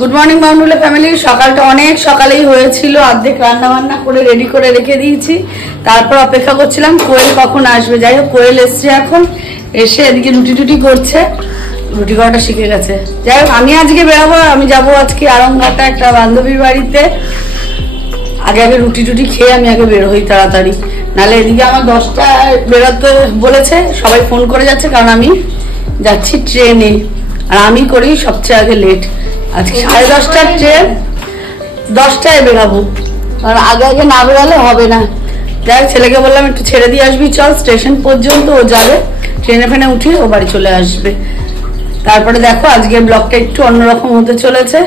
Good morning বাউন্ডুলে family. সকালটা অনেক সকালেই হয়েছিল, অর্ধেক রান্না বান্না করে রেডি করে রেখে দিয়েছি। তারপর অপেক্ষা করছিলাম কোয়েল কখন আসবে। যাই হোক কোয়েল এসছে, এখন এসে এদিকে রুটি টুটি করছে, রুটি করাটা শিখে গেছে। যাই হোক আমি আজকে বেরোবো, আমি যাবো আজকে আরংঘাটা একটা বান্ধবীর বাড়িতে। আগে আগে রুটি টুটি খেয়ে আমি আগে বের হই তাড়াতাড়ি, নাহলে এদিকে আমার 10টায় বেরোতে বলেছে, সবাই ফোন করে যাচ্ছে, কারণ আমি যাচ্ছি ট্রেনে আর আমি করি সবচেয়ে আগে লেট। আজকে 10:30টার ট্রেন, 10টায় বেরাবো, আর আগে আগে না বেরালে হবে না। যাই হোক ছেলেকে বললাম একটু ছেড়ে দিয়ে আসবি, চল স্টেশন পর্যন্ত, ও যাবে, ট্রেনে ফেনে উঠে ও বাড়ি চলে আসবে। তারপরে দেখো আজকের ব্লগটা একটু অন্যরকম হতে চলেছে।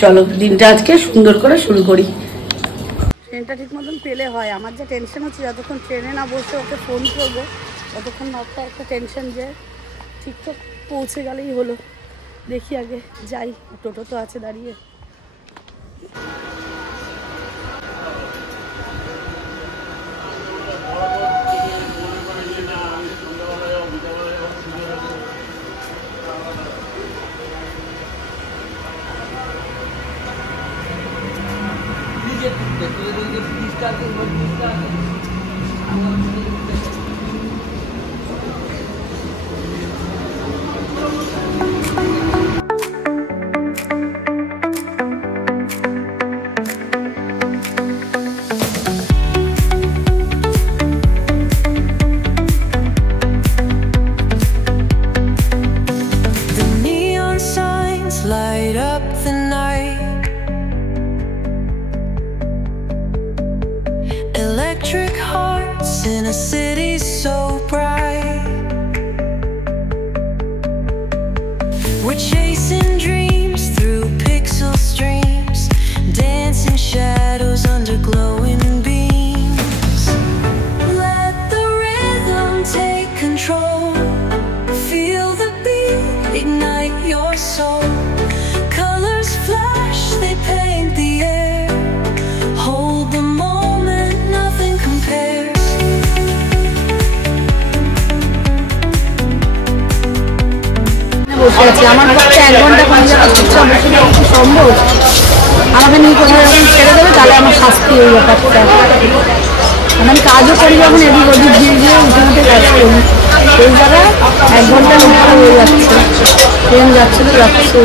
চলো দিনটা আজকে সুন্দর করে শুরু করি। ট্রেনটা ঠিক মতন পেলে হয়, আমার যা টেনশন হচ্ছে যতক্ষণ ট্রেনে না বসে ওকে ফোন করবো ততক্ষণ মাথায় একটা টেনশন যে ঠিকঠাক পৌঁছে গেলেই হলো। দেখি আগে যাই, টোটো তো আছে দাঁড়িয়ে। আমার পক্ষে 1 ঘন্টা কোনো জায়গায় চুপচাপ বসে থাকা কি সম্ভব? আমাকে নিয়ে কোথাও যখন ছেড়ে দেবে তাহলে আমার শাস্তি এই ব্যাপারটা। আমি কাজও করি যখন এদিক ওদিক দিয়ে গিয়ে উঠে উঠে কাজ করি, সেই জায়গায় 1 ঘন্টার মধ্যে হয়ে যাচ্ছে। ট্রেন যাচ্ছে তো যাচ্ছে,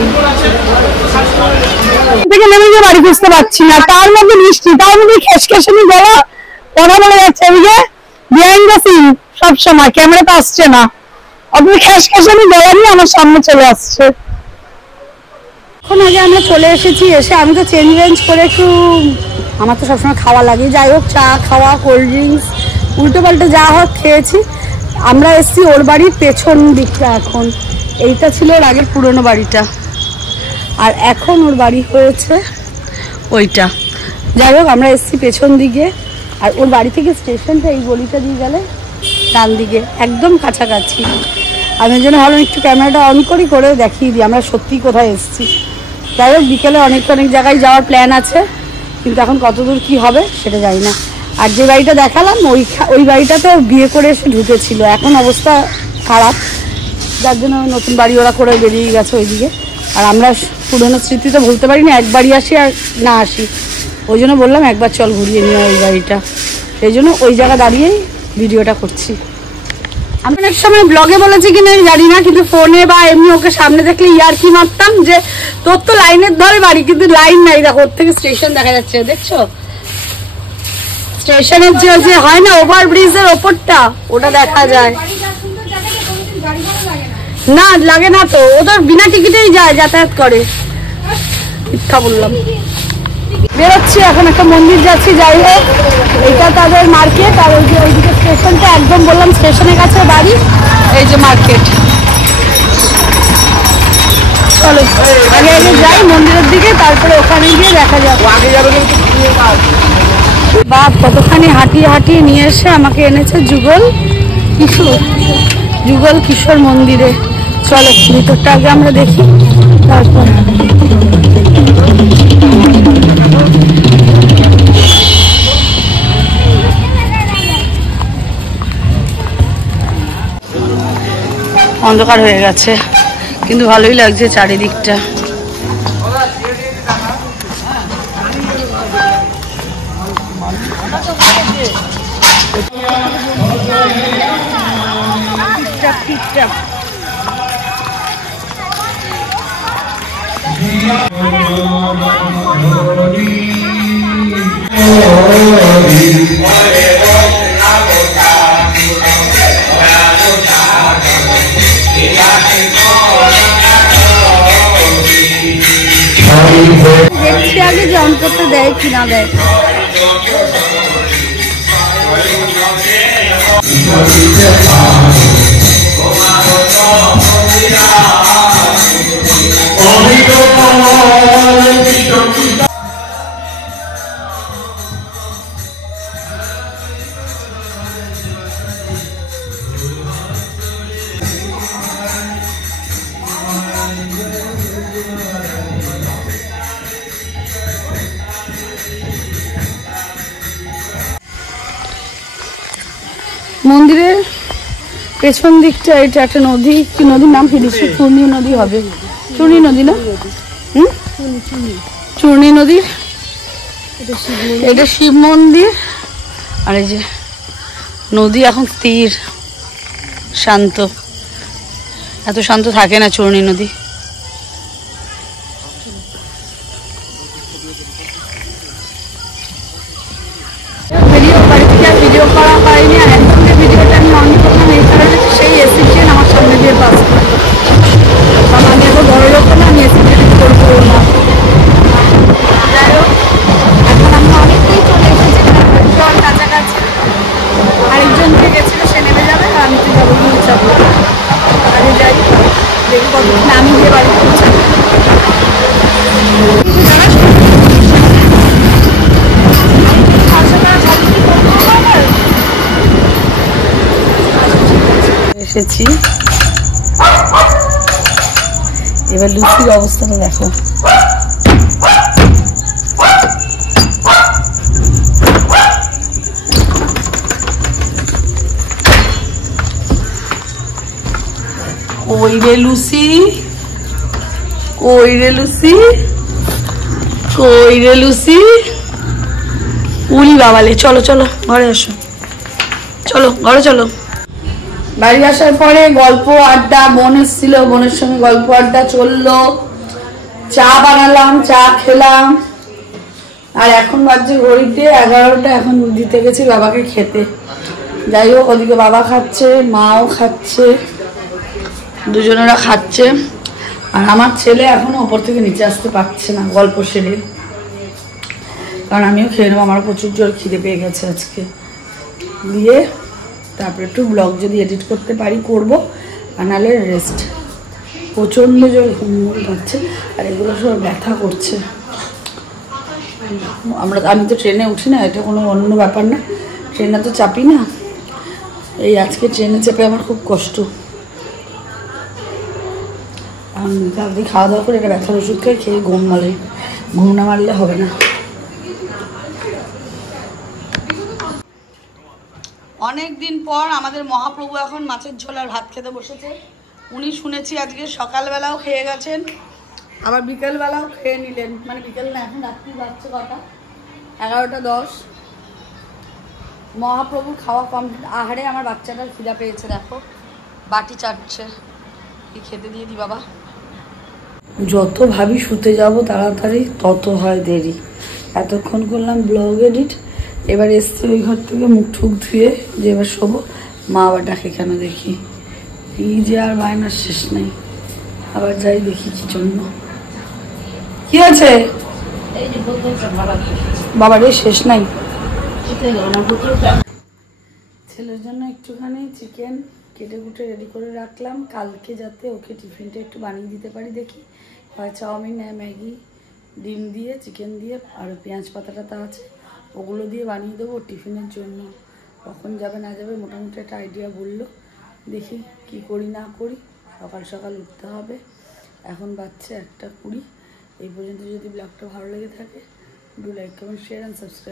থেকে নেমে গিয়ে বাড়ি বুঝতে পারছি না, তার মধ্যে বৃষ্টি, তার মধ্যে খেসখেসানি গলা কথা বলে যাচ্ছে। এদিকে বিহাইন্ড দ্য সিন সবসময় ক্যামেরা তো আসছে না, আপনি খেসখেসানি গলা নিয়ে আমার সামনে চলে আসছে। এখন আগে আমরা চলে এসেছি, এসে আমি তো চেঞ্জ করে একটু, আমার তো সবসময় খাওয়া লাগে, যাই হোক চা খাওয়া, কোল্ড ড্রিঙ্কস, উল্টো পাল্টে যা হোক খেয়েছি। আমরা এসেছি ওর বাড়ির পেছন দিকটা, এখন এইটা ছিল ওর আগের পুরনো বাড়িটা, আর এখন ওর বাড়ি হয়েছে ওইটা। যাই হোক আমরা এসেছি পেছন দিকে, আর ওর বাড়ি থেকে স্টেশনটা এই গলিটা দিয়ে গেলে ডান দিকে, একদম কাছাকাছি। আমি জন্য ভালো একটু ক্যামেরাটা অন করি, করে দেখিয়ে দিই আমরা সত্যি কোথায় এসেছি। যাই হোক বিকেলে অনেক জায়গায় যাওয়ার প্ল্যান আছে, কিন্তু এখন কতদূর কি হবে সেটা জানি না। আর যে বাড়িটা দেখালাম ওই বাড়িটাতে বিয়ে করে এসে ঢুকেছিল, এখন অবস্থা খারাপ, যার জন্য নতুন বাড়ি ওরা করে বেরিয়ে গেছে ওইদিকে। আর আমরা পুরনো স্মৃতি তো ভুলতে পারি না, একবারই আসি আর না আসি, ওই জন্য বললাম একবার চল ঘুরিয়ে নিয়ে ওই বাড়িটা। সেই জন্য ওই জায়গা দাঁড়িয়েই ভিডিওটা করছি। আমি অনেক সময় ব্লগে বলেছি কিনা জানি না, কিন্তু ফোনে বা এমনি ওকে সামনে দেখলে ইয়ার কি মারতাম যে তোর তো লাইনের ধরে বাড়ি, কিন্তু লাইন নাই। দেখো ওর থেকে স্টেশন দেখা যাচ্ছে, দেখছো স্টেশনের যে হয় না ওভার ব্রিজের ওপরটা, ওটা দেখা যায়। না লাগে না তো, ওদের বিনা টিকিটেই যায়, যাতায়াত করে। মিথ্যা বললাম। বেরোচ্ছি এখন, একটা মন্দির যাচ্ছি। যাই হোক এটা তাদের মার্কেট, আর ওই যে ওইদিকে স্টেশনটা, একদম বললাম স্টেশনের কাছে বাড়ি, এই যে মার্কেট। চলো আগে আগে যাই মন্দিরের দিকে, তারপরে ওখানে গিয়ে দেখা যাবে। বাপ কতখানি হাঁটিয়ে হাঁটিয়ে নিয়ে এসে আমাকে এনেছে যুগল কিশোর মন্দিরে। চলো ভিতরটা আগে আমরা দেখি, তারপর অন্ধকার হয়ে গেছে, কিন্তু ভালোই লাগছে চারিদিকটা। দেখছি আগে যে অন করতে দেয় কিনা দেয়। মন্দিরের পেছন দিকটা এটা একটা নদী, কি নদীর নাম কি দিচ্ছে? চূর্ণী নদী হবে, চূর্ণী নদী না? চূর্ণী নদী। এটা শিব মন্দির। আর এই যে নদী এখন স্থির, শান্ত। এত শান্ত থাকে না চূর্ণী নদী। ভিডিও করা হয়নি, আর একদম যে ভিডিওটা আমি অন করলাম এই কারণে সেই এসি ট্রেন আমার সামনে দিয়ে পাস করে। কারণ আমি এখন বড় লোক না, আমি এসি ট্রেন করবো না। যাই হোক, এখন আমরা অনেকটাই চলে এসেছি জল কাছাকাছি। আরেকজনকে গেছিল, সে নেমে যাবে, আর আমি তো যাবো যাবো। আগে যাই, দেখি কতক্ষণ আমি গিয়ে বাড়ি পৌঁছাবো। এসেছি, এবার লুচির অবস্থাটা দেখো। কই রে লুচি, কই রে লুচি, কই রে লুচি। উলি বাবালে, চলো চলো ঘরে আসো, চলো ঘরে চলো। বাড়ি আসার পরে গল্প আড্ডা, বোন এসেছিল, বোনের সঙ্গে গল্প আড্ডা চললো, চা বানালাম, চা খেলাম। আর এখন বাজছে ঘড়িতে 11টা, এখন দিতে গেছি বাবাকে খেতে। যাই হোক, ওদিকে বাবা খাচ্ছে, মাও খাচ্ছে, দুজনেরা খাচ্ছে। আর আমার ছেলে এখনো ওপর থেকে নিচে আসতে পারছে না গল্প সেরে, কারণ আমিও খেয়ে নেবো। আমার প্রচুর জোর খিদে পেয়ে গেছে আজকে। দিয়ে তারপরে একটু ব্লগ যদি এডিট করতে পারি করবো, আর নাহলে রেস্ট। প্রচণ্ড জোর ঘুম পাচ্ছে, আর এগুলো সব ব্যথা করছে। আমি তো ট্রেনে উঠি না, এটা কোনো অন্য ব্যাপার না, ট্রেনে তো চাপি না। এই আজকে ট্রেনে চেপে আমার খুব কষ্ট। তাড়াতাড়ি খাওয়া দাওয়া করে এটা ব্যথার ওষুধ খেয়ে ঘুম মারে, ঘুম না মারলে হবে না। অনেক দিন পর আমাদের মহাপ্রভু এখন মাছের ঝোল আর ভাত খেতে বসেছে। উনি শুনেছি আজকে সকালবেলাও খেয়ে গেছেন, আবার বিকেলবেলাও খেয়ে নিলেন। মানে বিকেল না, এখন রাত্রি বাজছে কটা, 11:10। মহাপ্রভুর খাওয়া কমপ্লিট। আহারে আমার বাচ্চাটার খিদা পেয়েছে, দেখো বাটি চাটছে। কি খেতে দিয়ে দি বাবা। যত ভাবি শুতে যাব তাড়াতাড়ি, তত হয় দেরি। এতক্ষণ করলাম ব্লগ এডিট, এবার এসছি ওই ঘর থেকে মুখ ঠুক ধুয়ে যে এবার শোবো। মা আবার ডাকে কেন দেখি, এই যে আর বায়নার শেষ নেই। আবার যাই দেখি কি জন্য, কি আছে বাবার এই শেষ নাই। ছেলের জন্য একটুখানি চিকেন কেটে কুটে রেডি করে রাখলাম, কালকে যাতে ওকে টিফিনটা একটু বানিয়ে দিতে পারি। দেখি হয় চাউমিন, নেয় ম্যাগি, ডিম দিয়ে, চিকেন দিয়ে, আর পেঁয়াজ পাতাটা আছে, ওগুলো দিয়ে বানিয়ে দেবো টিফিনের জন্য। কখন যাবে না যাবে মোটামুটি একটা আইডিয়া বললো। দেখি কি করি না করি। সকাল সকাল উঠতে হবে। এখন বাজছে 1:20। এই পর্যন্ত যদি ব্লগটা ভালো লেগে থাকে, do like, comment, share and subscribe.